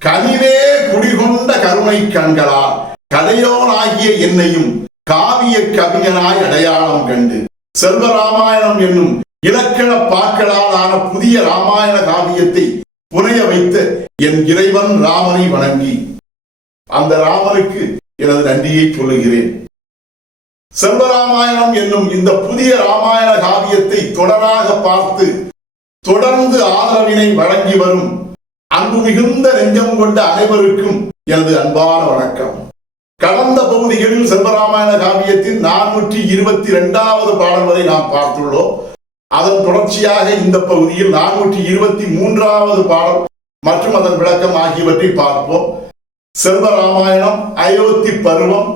கனிவே குடிகொண்ட கருணை கண்களால் கதையோனாகிய என்னையும் காவிய கவிஞனாய் அடையாளம் கண்டு. செல்வராமாயணம் என்னும் இலக்கண பாக்களால் ஆன புதிய ராமாயண காவியத்தை புனைய வைத்த என் இறைவன் ராமனை வணங்கி அந்த ராமனுக்கு எனது நன்றியை சொல்லுகிறேன். செல்வராமாயணம் என்னும் இந்த புதிய ராமாயண காவியத்தை தொடராக பார்த்து தொடர்ந்து ஆதரவினை வழங்கி வரும் அன்பு மிகுந்த நெஞ்சம் கொண்ட அனைவருக்கும் எனது அன்பான வணக்கம். கடந்த பகுதிகளில் செல்வராமாயண காவியத்தின் நானூற்றி இருபத்தி இரண்டாவது பாடல் வரை நாம் பார்த்துள்ளோம். அதன் தொடர்ச்சியாக இந்த பகுதியில் நானூற்றி இருபத்தி மூன்றாவது பாடல் மற்றும் அதன் விளக்கம் ஆகியவற்றை பார்ப்போம். செல்வராமாயணம் அயோத்தி பருவம்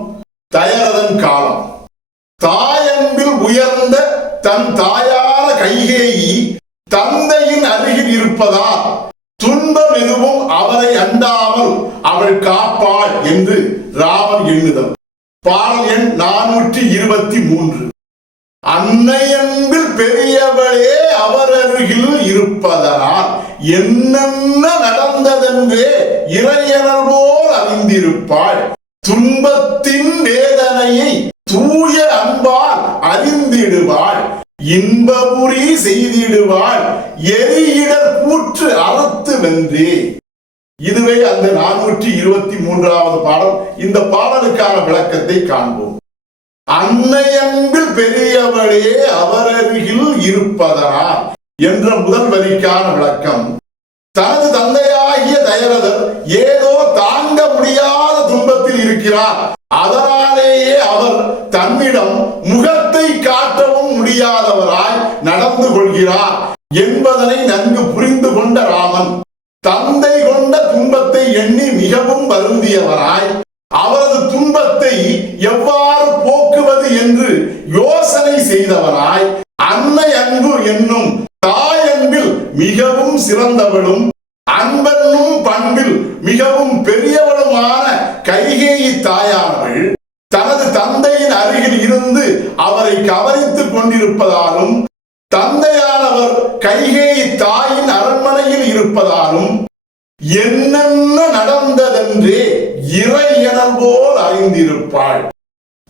தயரதன் காலம். தாயன்பில் உயர்ந்த தன் தாயான கைகேயி தந்தையின் அருகில் இருப்பதால் அவரை அவள் காப்பாள் என்று ராமன் எண்ணுதல் பாடல் எண் நானூற்றி இருபத்தி மூன்று. அன்னையன்பில் பெரியவளே அவர் அருகில் இருப்பதனால் என்னென்ன நடந்ததென்றே இறையனல் போல் அறிந்திருப்பாள். துன்பத்தின் வேதனையை தூய அன்பால் அறிந்திடுவாள். இன்பபுரி செய்திடுவாள். எரியிடர் கூற்று அறுத்து வென்றே இதுவே அந்த நானூற்றி இருபத்தி மூன்றாவது பாடல். இந்த பாடலுக்கான விளக்கத்தை காண்போம். அன்னையன்பில் பெரியவளே அவரருகில் இருப்பதனால் என்ற முதல் வரிக்கான விளக்கம். தனது தந்தையாகிய தயரதர் ஏதோ தாங்க முடியாத துன்பத்தில் இருக்கிறார். அதனாலேயே அவர் தன்னிடம் முகத்தை காட்டவும் முடியாதவராய் நடந்து கொள்கிறார் என்பதனை நன்கு புரிந்து கொண்ட ராமன். தந்தை எண்ணி மிகவும் வருந்தியவராய் அவரது துன்பத்தை எவ்வாறு போக்குவது என்று யோசனை செய்தவராய் அன்னை அன்பு என்னும் தாய் அன்பில் மிகவும் சிறந்தவளும் அன்பென்னும் பண்பில் மிகவும் பெரியவளுமான கைகேயி தாயானவள் தனது தந்தையின் அருகில் இருந்து அவரை கவனித்துக் கொண்டிருப்பதாலும் தந்தையானவர் கைகேயி தாயின் அரண்மனையில் இருப்பதாலும் என்னென்ன நடந்ததென்றே இறையனல் போல் அறிந்திருப்பாள்.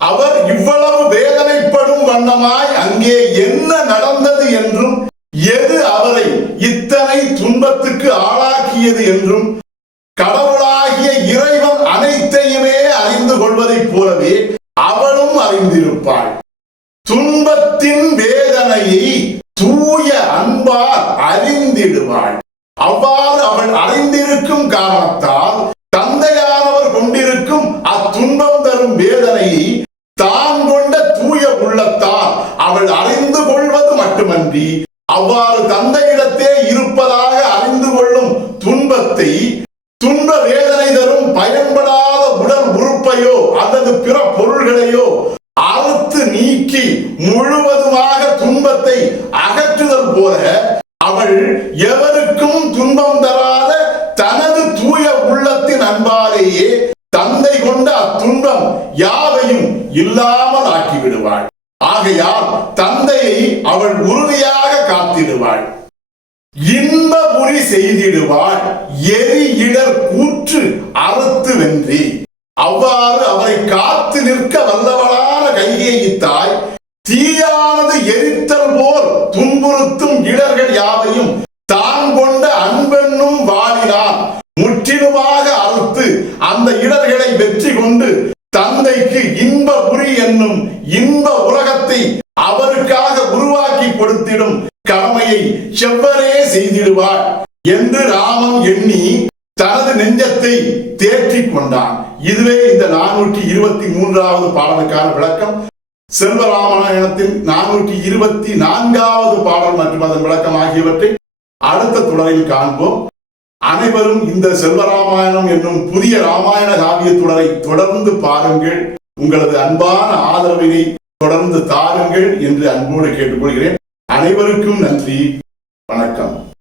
அவர் இவ்வளவு வேதனைப்படும் வண்ணமாய் அங்கே என்ன நடந்தது என்றும் எது அவரை இத்தனை துன்பத்துக்கு ஆளாக்கியது என்றும் கடவுளாகிய இறைவன் அனைத்தையுமே அறிந்து கொள்வதைப் போலவே அவளும் அறிந்திருப்பாள். துன்பத்தின் வேதனையை தூய அன்பால் அறிந்திடுவாள். அவ்வாறு அவள் அறிந்திருக்கும் காரணத்தால் தந்தையானவர் கொண்டிருக்கும் அத்துன்பம் தரும் வேதனையை தான் கொண்ட தூய உள்ளத்தால் அவள் அறிந்து கொள்வது மட்டுமன்றி அவ்வாறு தந்தையிடத்தே இருப்பதாக அறிந்து கொள்ளும் துன்பத்தை துன்ப வேதனை தரும் பயன்படாத உடல் உறுப்பையோ அல்லது பிற பொருள்களையோ அறுத்து நீக்கி முழுவதுமாக துன்பத்தை அகற்றுதல் போல யாவையும் இல்லாமல் ஆக்கிவிடுவாள். ஆகையால் தந்தையை அவள் உறுதியாக காத்திடுவாள். இன்பபுரி செய்திடுவாள். எரி இடர் கூற்று அறுத்து வென்றி. அவ்வாறு அவரை காத்து நிற்க வல்லவளான கைகேயி தாய் தீயானது எரித்தல் போல் துன்புறுத்தும் இடர்கள் யாவையும் தான் கொண்ட அன்பென்னும் வாழினார் முற்றிலுமாக அறுத்து அந்த இடர்களை வெற்றி கொண்டு தந்தைக்கு இன்ப உரி என்னும் இன்ப உலகத்தை அவருக்காக உருவாக்கி கொடுத்திடும் கடமையை செவ்வரே செய்திடுவார் என்று ராமன் எண்ணி தனது நெஞ்சத்தை தேற்றிக் கொண்டான். இதுவே இந்த நானூற்றி இருபத்தி மூன்றாவது பாடலுக்கான விளக்கம். செல்வராமாயணத்தின் நானூற்றி இருபத்தி நான்காவது பாடல் மற்றும் அதன் விளக்கம் ஆகியவற்றை அடுத்த தொடரில் காண்போம். அனைவரும் இந்த செல்வராமாயணம் என்னும் புதிய ராமாயண காவிய தொடரை தொடர்ந்து பாருங்கள். உங்களது அன்பான ஆதரவினை தொடர்ந்து தாருங்கள் என்று அன்போடு கேட்டுக்கொள்கிறேன். அனைவருக்கும் நன்றி. வணக்கம்.